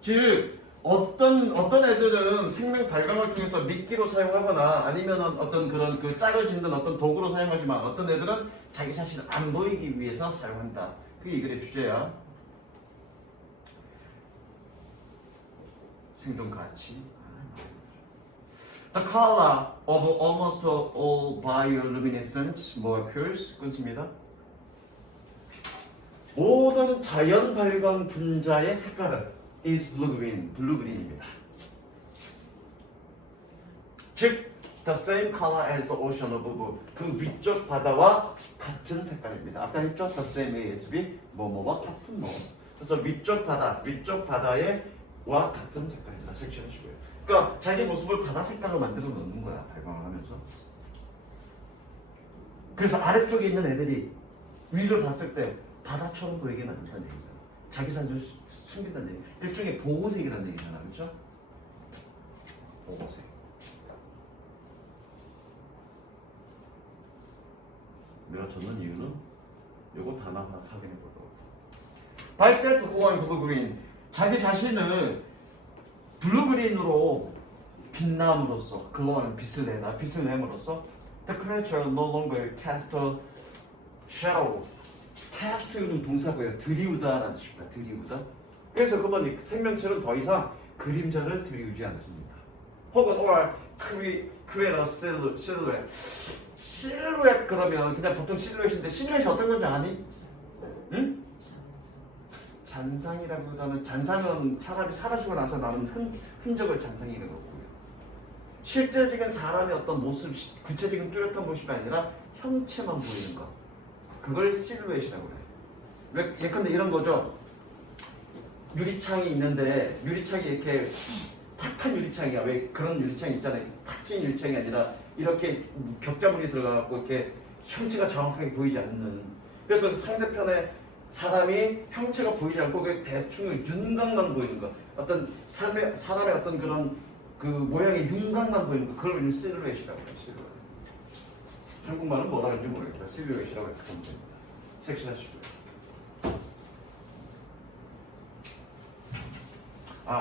즉 어떤 애들은 생명 발광을 통해서 미끼로 사용하거나 아니면 어떤 그런 그 짝을 짓는 어떤 도구로 사용하지만 어떤 애들은 자기 자신을 안 보이기 위해서 사용한다. 그게 이 글의 주제야. 생존 가치. The color of almost all bioluminescent molecules 끊습니다. 모든 자연 발광 분자의 색깔은 is blue green, 블루그린입니다. 즉, the same color as the ocean above, 그 위쪽 바다와 같은 색깔입니다. 아까 했죠? the same ASB, 뭐뭐와 같은 뭐. 그래서 위쪽 바다와 같은 색깔입니다. 색칠하시고요. 그러니까 자기 모습을 바다 색깔로 만들어 놓는 거야, 발광을 하면서. 그래서 아래쪽에 있는 애들이 위를 봤을 때 바다처럼 보이게 만든다는 얘기죠. 자기 삶을 숨긴다는 얘기. 일종의 보호색이라는 얘기잖아, 그렇죠? 보호색. 내가 줬는 이유는 요거 단어 하나 확인해 보도록. By self-glowing blue green, 자기 자신을 블루그린으로 빛남으로써, glowing 빛을 내므로써 the creature no longer cast a shadow. cast는 동사고요. 들이우다라는 뜻입니다. 들이우다. 그래서 그건 생명체는 더 이상 그림자를 들이우지 않습니다. 혹은 or create a silhouette. 실루엣 그러면 그냥 보통 실루엣인데 실루엣이 어떤 건지 아니? 응? 잔상이라기보다는 잔상은 사람이 사라지고 나서 남은 흔적을 잔상이라고 하고요. 실제적인 사람의 어떤 모습, 구체적인 뚜렷한 모습이 아니라 형체만 보이는 거. 그걸 실루엣이라고 그래. 예컨대 이런 거죠. 유리창이 있는데 유리창이 이렇게 탁한 유리창이야. 왜 그런 유리창 있잖아요. 탁 트인 유리창이 아니라 이렇게 격자물이 들어가고 이렇게 형체가 정확하게 보이지 않는. 그래서 상대편에 사람이 형체가 보이지 않고 그 대충 윤곽만 보이는 거. 어떤 사람의 어떤 그런 그 모양의 윤곽만 보이는 거. 그걸 우리는 실루엣이라고 해요. 실루엣. 한국말은 뭐라 하는지 모르겠다. 실루엣이라고 해서 보면 됩니다. 섹시하시고요.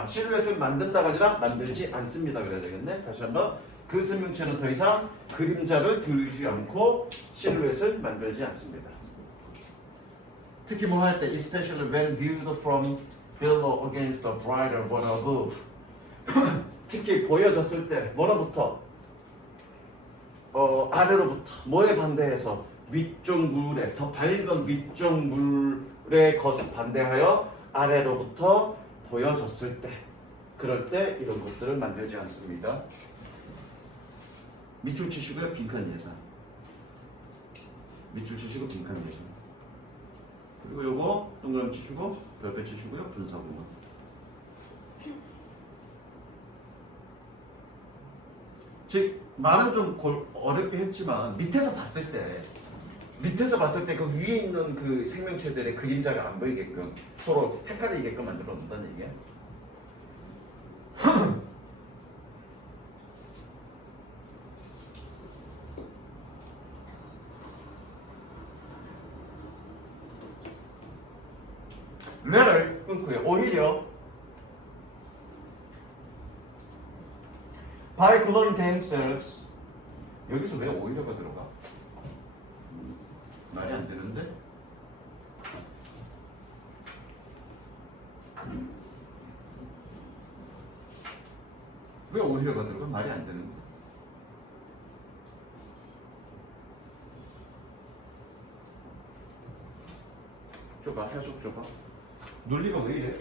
실루엣을 만든다가 아니라 만들지 않습니다. 그래야 되겠네. 다시 한번. 그 생명체는 더 이상 그림자를 들이지 않고 실루엣을 만들지 않습니다. 특히 뭐 할 때, especially when viewed from below against a brighter one above. 특히 보여졌을 때, 뭐로부터? 아래로부터. 뭐에 반대해서? 위쪽 물에, 더 밝은 위쪽 물에 반대하여 아래로부터 보여졌을 때, 그럴 때 이런 것들을 만들지 않습니다. 밑줄 치시고요. 빈칸 예상. 밑줄 치시고 빈칸 예상. 그리고 요거 동그라미 치시고 별표 치시고요. 분사구문. 즉 말은 좀 어렵게 했지만 밑에서 봤을 때 그 위에 있는 그 생명체들의 그림자가 안 보이게끔 서로 헷갈리게끔 만들어 놓는다는 얘기야. rather 끊고요. 오히려 by clothing themselves. 여기서 왜 오히려가 들어가? 말이 안 되는데? 왜 오히려가 들어가? 말이 안 되는데? 줘봐, 해석 줘봐. 논리가 왜 이래?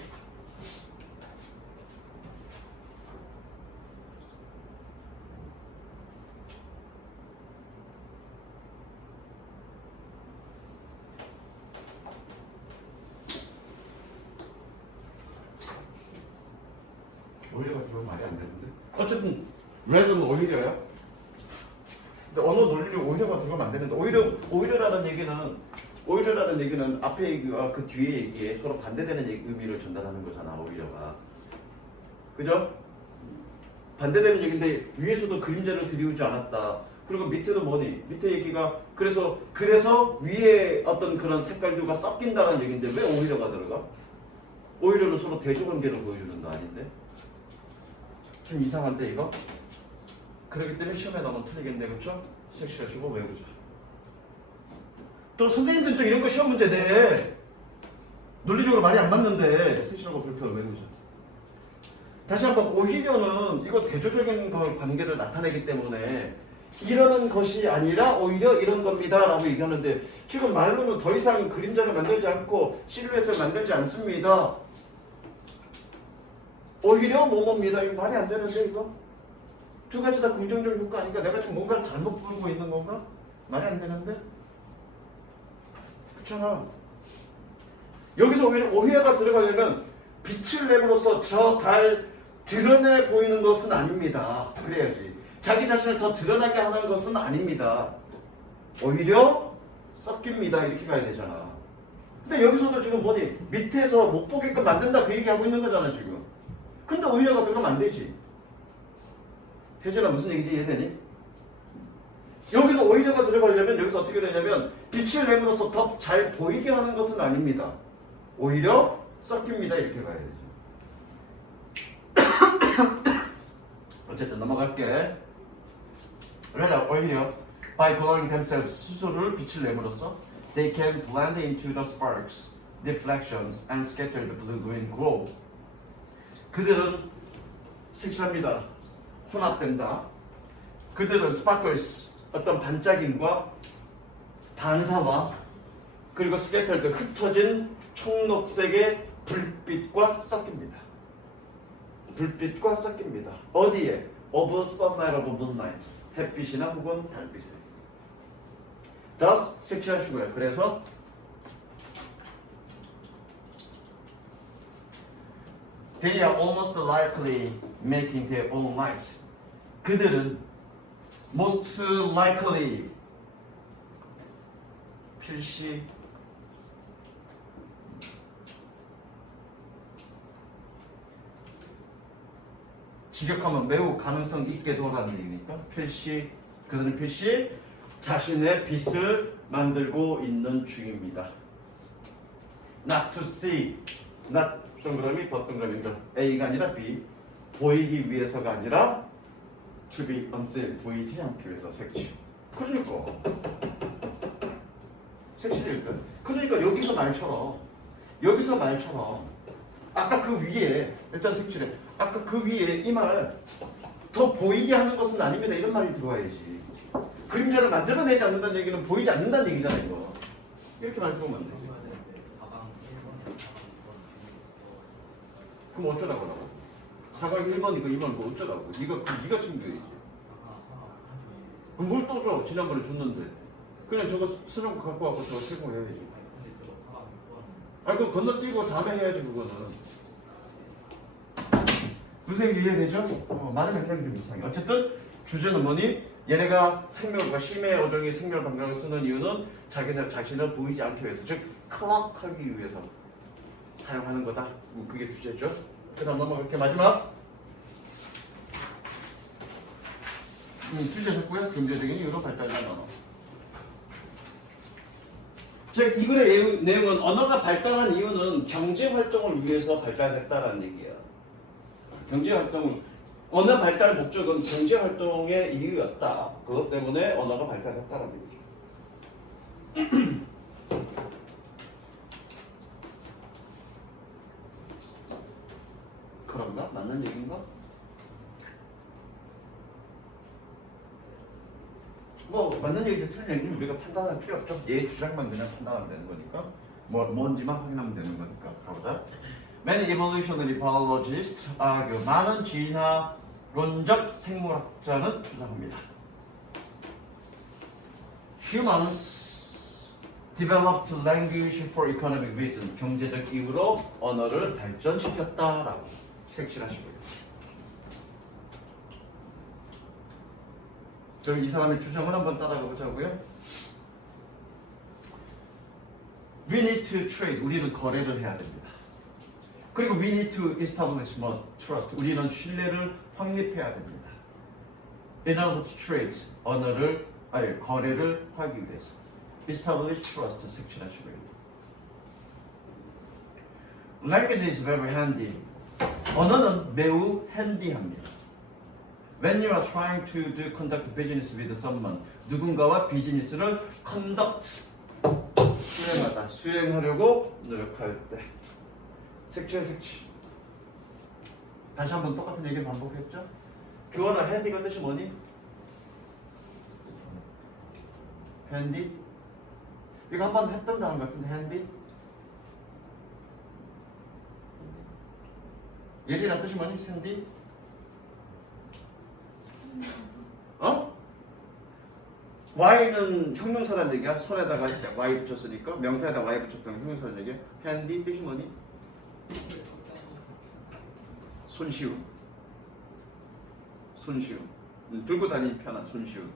오히려가 들어가면 말이 안 되는데? 어쨌든 red는 오히려야. 근데 언어 논리로 오히려가 들어가면 안 되는데 오히려라는 얘기는 앞에 얘기와 그 뒤에 얘기에 서로 반대되는 의미를 전달하는 거잖아. 오히려가. 그죠? 반대되는 얘기인데 위에서도 그림자를 들이우지 않았다. 그리고 밑에도 뭐니? 밑에 얘기가 그래서 위에 어떤 그런 색깔들과 섞인다는 얘기인데 왜 오히려가 들어가? 오히려는 서로 대조관계를 보여주는 거 아닌데? 좀 이상한데 이거? 그렇기 때문에 시험에 나오면 틀리겠네. 그쵸? 섹시하시고 외우자. 또 선생님들 또 이런 거 시험 문제 내. 논리적으로 말이 안 맞는데 섹시하고 불편을 외우자. 다시 한번 오히려는 이거 대조적인 관계를 나타내기 때문에 이러는 것이 아니라 오히려 이런 겁니다 라고 얘기하는데 지금 말로는 더 이상 그림자를 만들지 않고 실루엣을 만들지 않습니다. 오히려 뭐뭐입니다. 이거 말이 안 되는데 이거? 두 가지 다 긍정적 효과 아닌가? 내가 지금 뭔가를 잘못 보고 있는 건가? 말이 안 되는데? 그렇잖아. 여기서 오히려가 들어가려면 빛을 내므로써 저 달 드러내 보이는 것은 아닙니다. 그래야지. 자기 자신을 더 드러나게 하는 것은 아닙니다. 오히려 섞입니다. 이렇게 가야 되잖아. 근데 여기서도 지금 뭐니? 밑에서 못 보게끔 만든다 그 얘기하고 있는 거잖아 지금. 근데 오히려가 들어가면 안 되지. 태진아 무슨 얘기인지 이해되니? 여기서 오히려가 들어가려면 여기서 어떻게 되냐면 빛을 내므로써 더 잘 보이게 하는 것은 아닙니다. 오히려 섞입니다. 이렇게 가야 되죠. 어쨌든 넘어갈게. 그래서 오히려 by glowing themselves 스스로를 빛을 내므로써 they can blend into the sparks, reflections, and scatter the blue-green glow. 그들은 색칠합니다. 혼합된다. 그들은 sparkles, 어떤 반짝임과 반사와 그리고 scattered, 흩어진 총록색의 불빛과 섞입니다. 불빛과 섞입니다. 어디에? Of sunlight, of moonlight. 햇빛이나 혹은 달빛에. thus 색칠하시고요. 그래서 they are almost likely making their own lives. 그들은 most likely 필시 직역하면 매우 가능성 있게 도라는 얘기니까 필시 그들은 필시 자신의 빛을 만들고 있는 중입니다. Not to see, not 동그라미 덧동그라미 연결 A가 아니라 B 보이기 위해서가 아니라 to be unseen 보이지 않기 위해서 색칠. 그러니까 색칠일까? 그러니까 여기서 말처럼 아까 그 위에 일단 색칠해. 아까 그 위에 이 말 더 보이게 하는 것은 아닙니다. 이런 말이 들어와야지. 그림자를 만들어내지 않는다는 얘기는 보이지 않는다는 얘기잖아 이거. 이렇게 말해보면 안 돼. 4강 1번에 4강 그럼 어쩌라고 하라고? 4강 1번 이거 2번 이거 어쩌라고? 이거 네가 챙겨야지. 그럼 뭘 또 줘? 지난번에 줬는데. 그냥 저거 수능 갖고 와서 저거 제공해야지. 아 그거 건너뛰고 다음에 해야지 그거는. 무슨 얘기 이해되죠? 말은 헷갈리기 좀 이상해. 어쨌든 주제는 뭐니? 얘네가 생명과 심해 어종이 생명 방정을 쓰는 이유는 자기네 자신을 보이지 않기 위해서, 즉 클럭하기 위해서 사용하는 거다. 그게 주제죠. 그다음 넘어갈게. 마지막 주제 잡고요. 경제적인 이유로 발달하는 언어. 즉 이 글의 내용은 언어가 발달한 이유는 경제 활동을 위해서 발달했다라는 얘기야. 경제 활동, 언어 발달 목적은 경제 활동의 이유였다. 그것 때문에 언어가 발달했다라는 얘기죠. 그런가? 맞는 얘기인가? 뭐 맞는 얘기도 틀린 얘기는 우리가 판단할 필요 없죠. 얘 주장만 그냥 판단하면 되는 거니까. 뭔지만 확인하면 되는 거니까. 가보자. Many evolutionary biologists argue. 많은 진화론적 생물학자는 주장합니다. Humans developed language for economic reasons. 경제적 이유로 언어를 발전시켰다라고 색칠하시고요. 그럼 이 사람의 주장을 한번 따라가 보자고요. We need to trade. 우리는 거래를 해야 됩니다. 그리고 we need to establish trust. 우리는 신뢰를 확립해야 됩니다. In order to trade. 거래를 하기 위해서. Establish trust. 색칠하시고요. Language is very handy. 언어는 매우 핸디합니다. When you are trying to conduct business with someone, 누군가와 비즈니스를 conduct, 수행하려고 노력할 때. 색칠. 다시 한번 똑같은 얘기를 반복했죠? 교환아, 핸디가 뜻이 뭐니? 핸디? 이거 한번 했던 단어 같은데, 핸디? 예리란 뜻이 뭐니? 핸디? 어? Y는 형용사란 얘기야. 손에다가 Y 붙였으니까 명사에다 Y 붙였던 형용사란 얘기야. 핸디 뜻이 뭐니? 손쉬운. 들고 다니기 편한 손쉬운.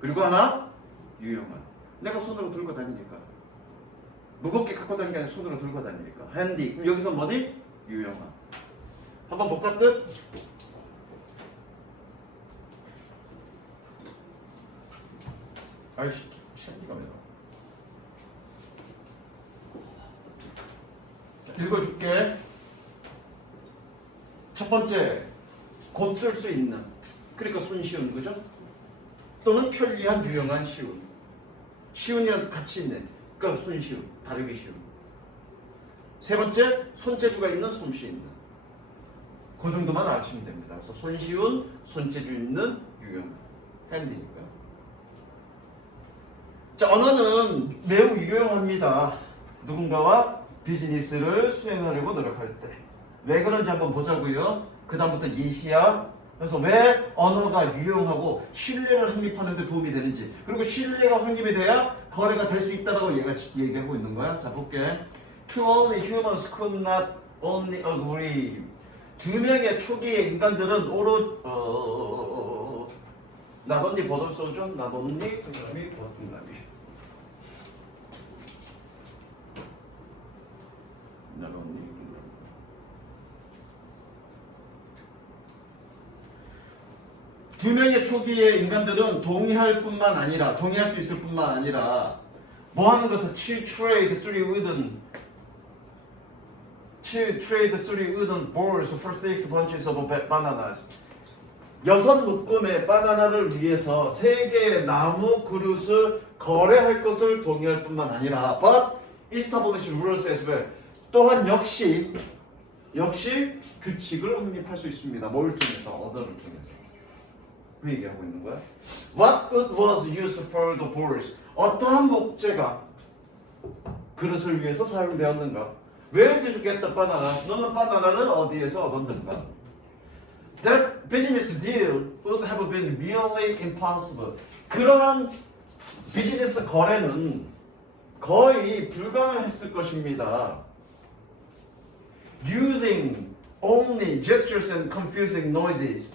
그리고 하나 유용한. 내가 손으로 들고 다니니까. 무겁게 갖고 다니는 게 아니라 손으로 들고 다니니까. 핸디. 그럼 여기서 뭐니? 유용한. 한번 볼까 뜻? 아이씨, 챈디가 왜 나와? 읽어줄게. 첫 번째, 곧 쓸 수 있는. 그러니까 손쉬운, 그죠? 또는 편리한, 유용한, 쉬운. 쉬운이랑 같이 있는. 그러니까 손쉬운, 다루기 쉬운. 세 번째, 손재주가 있는, 솜씨 있는. 그 정도만 아시면 됩니다. 그래서 손쉬운, 손재주 있는, 유용한. 핸디니까. 자, 언어는 매우 유용합니다. 누군가와 비즈니스를 수행하려고 노력할 때. 왜 그런지 한번 보자고요. 그 다음부터 예시야, 그래서 왜 언어가 유용하고 신뢰를 확립하는 데 도움이 되는지, 그리고 신뢰가 확립이 돼야 거래가 될 수 있다라고 얘기하고 있는 거야. 자, 볼게. Two only humans could not only agree. 두 명의 초기의 인간들은 not only but also죠. not only 동그라미 but 동그라미. not only. 두 명의 초기의 인간들은 동의할 수 있을 뿐만 아니라 뭐 하는 것을 to trade three wooden balls for 6 bunches of bananas. 6묶음의 바나나를 위해서 3개의 나무 그릇을 거래할 것을 동의할 뿐만 아니라 but establish rules as well. 또한 역시 규칙을 확립할 수 있습니다. 뭘 통해서? 언어를 통해서. 그 얘기하고 있는 거야. What it was used for the balls. 어떠한 목재가 그릇을 위해서 사용되었는가? Where did you get the bananas? 너는 바나나를 어디에서 얻었는가? That business deal would have been really impossible. 그러한 비즈니스 거래는 거의 불가능했을 것입니다. Using only gestures and confusing noises.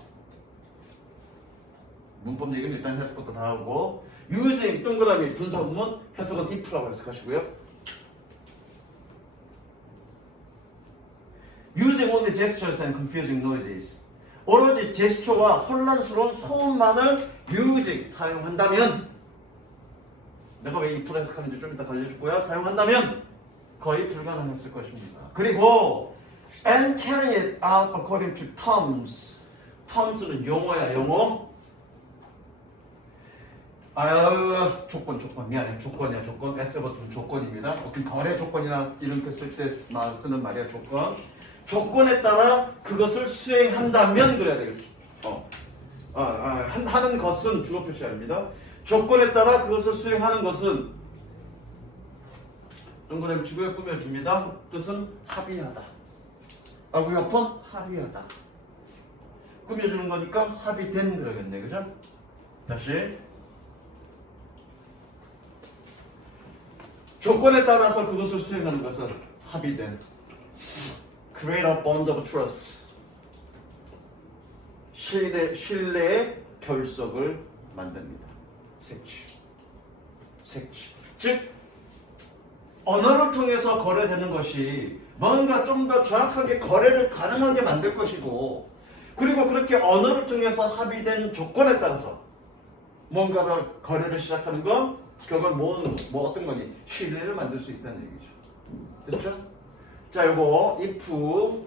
문법 얘기는 일단 해석부터 다 하고, using 동그라미 분사구문 해석은 if라고 해석하시고요. Using only gestures and confusing noises. 오로지 제스처와 혼란스러운 소음만을 사용한다면, 내가 왜 if로 해석하는지 좀 이따 알려줄 거야. 사용한다면 거의 불가능했을 것입니다. 그리고 and carrying it out according to terms. terms는 용어야, 용어. 조건 미안해. 조건이야, 조건. S 버튼 조건입니다. 어떤 거래 조건이나 이렇게 쓸 때 쓰는 말이야, 조건. 조건에 따라 그것을 수행한다면 그래야 되겠죠. 하는 것은 주어 표시합니다. 조건에 따라 그것을 수행하는 것은 동그라미 주고에 꾸며줍니다. 뜻은 합의하다. agree upon 합의하다. 꾸며주는 거니까 합의된 그러겠네, 그죠? 다시. 조건에 따라서 그것을 수행하는 것은 합의된. Create a bond of trust. 신뢰의 결석을 만듭니다. 색취. 즉, 언어를 통해서 거래되는 것이 뭔가 좀 더 정확하게 거래를 가능하게 만들 것이고, 그리고 그렇게 언어를 통해서 합의된 조건에 따라서 뭔가를 거래를 시작하는 건 결국 뭐 어떤 거니? 신뢰를 만들 수 있다는 얘기죠. 됐죠? 자, 요거 if.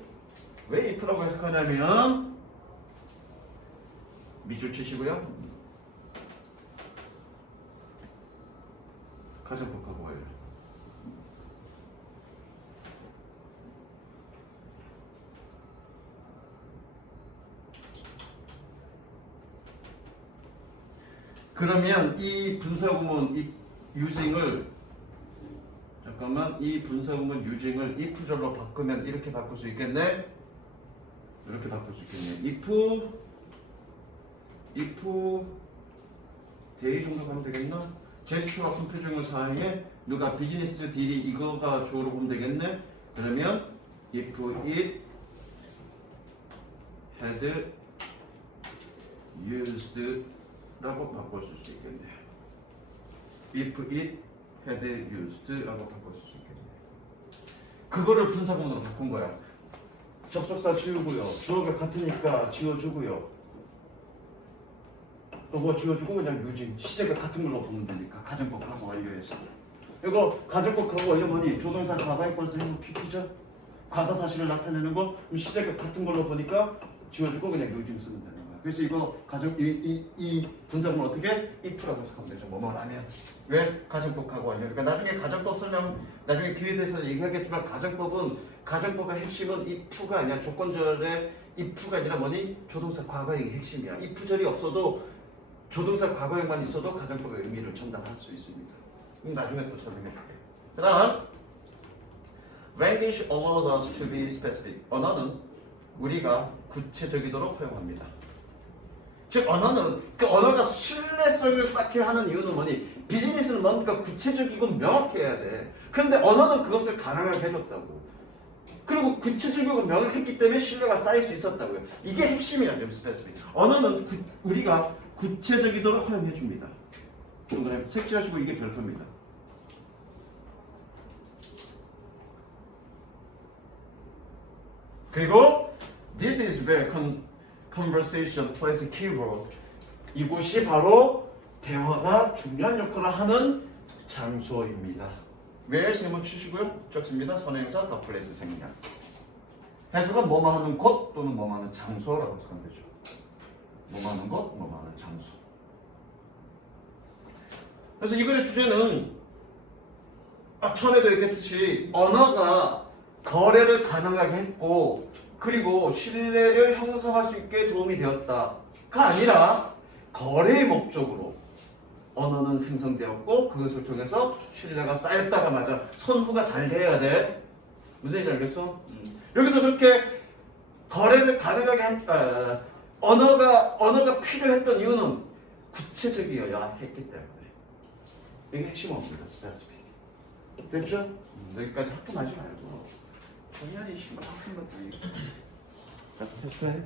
왜 if라고 해석하냐면 밑줄 치시고요. 가정법하고 와요. 그러면 이 분사구문 이 using을 이 분사구문 using을 if절로 바꾸면 이렇게 바꿀 수 있겠네. 이렇게 바꿀 수 있겠네. if day 정도 가면 되겠나? 제스처와 컴퓨징을 사용해 누가 비즈니스 딜이 이거가 주어로 보면 되겠네. 그러면 if it had used 라고 바꿀 수 있겠네. if it had used 라고 바꿀 수 있겠네. 그거를 분사구문으로 바꾼 거야. 접속사 지우고요. 주어가 같으니까 지워주고요. 또 뭐 지워주고 그냥 using. 시제가 같은 걸로 보면 되니까. 가정법하고 완료해서. 이거 가정법하고 완료 뭐니? 조동사 과거에 벌써 행동 PP죠? 과거 사실을 나타내는 거. 시제가 같은 걸로 보니까 지워주고 그냥 using 쓰면 되는 거야. 그래서 이거 이 분석은 어떻게 if라고 해석하면 되죠. 뭐라면 왜 가정법하고 완료. 그러니까 나중에 가정법 설명 나중에 기회 돼서 얘기하겠지만 가정법의 핵심은 if가 아니야. 조건절의 if가 아니라 뭐니? 조동사 과거의 핵심이야. if절이 없어도 조동사 과거에만 있어도 가정법의 의미를 전달할 수 있습니다. 그럼 나중에 또 설명해 줄게. 그다음 Language allows us to be specific. 언어는 우리가 구체적이도록 허용합니다. 즉 언어는 그 언어가 신뢰성을 쌓게 하는 이유는 뭐니? 비즈니스는 뭔가 구체적이고 명확해야 돼. 그런데 언어는 그것을 가능하게 해줬다고. 그리고 구체적이고 명확했기 때문에 신뢰가 쌓일 수 있었다고요. 이게 핵심이야, 좀 스페시픽. 언어는 우리가 구체적이도록 활용해 줍니다. 동그라미 색칠하시고 이게 별표입니다. 그리고 this is where conversation plays a key role. 이곳이 바로 대화가 중요한 역할을 하는 장소입니다. where 세모 치시고요. 적습니다. 선행사 the place 생략. 해석은 뭐뭐 하는 곳 또는 뭐뭐 하는 장소라고 해석하면 되죠. 뭐뭐 하는 곳, 뭐뭐 하는 장소. 그래서 이 글의 주제는 처음에도 얘기했듯이 언어가 거래를 가능하게 했고 그리고 신뢰를 형성할 수 있게 도움이 되었다가 아니라 거래의 목적으로 언어는 생성되었고 그것을 통해서 신뢰가 쌓였다가 맞아. 선후가 잘 돼야 돼. 무슨 얘기인지 알겠어? 여기서 그렇게 거래를 가능하게 했다. 언어가 필요했던 이유는 구체적이어야 했기 때문에. 이게 핵심 없습니다. 스페시픽. 됐죠? 여기까지 합금하지 말고 전혀 이 식으로 합금 것도 아니고. 그래서 테스트해.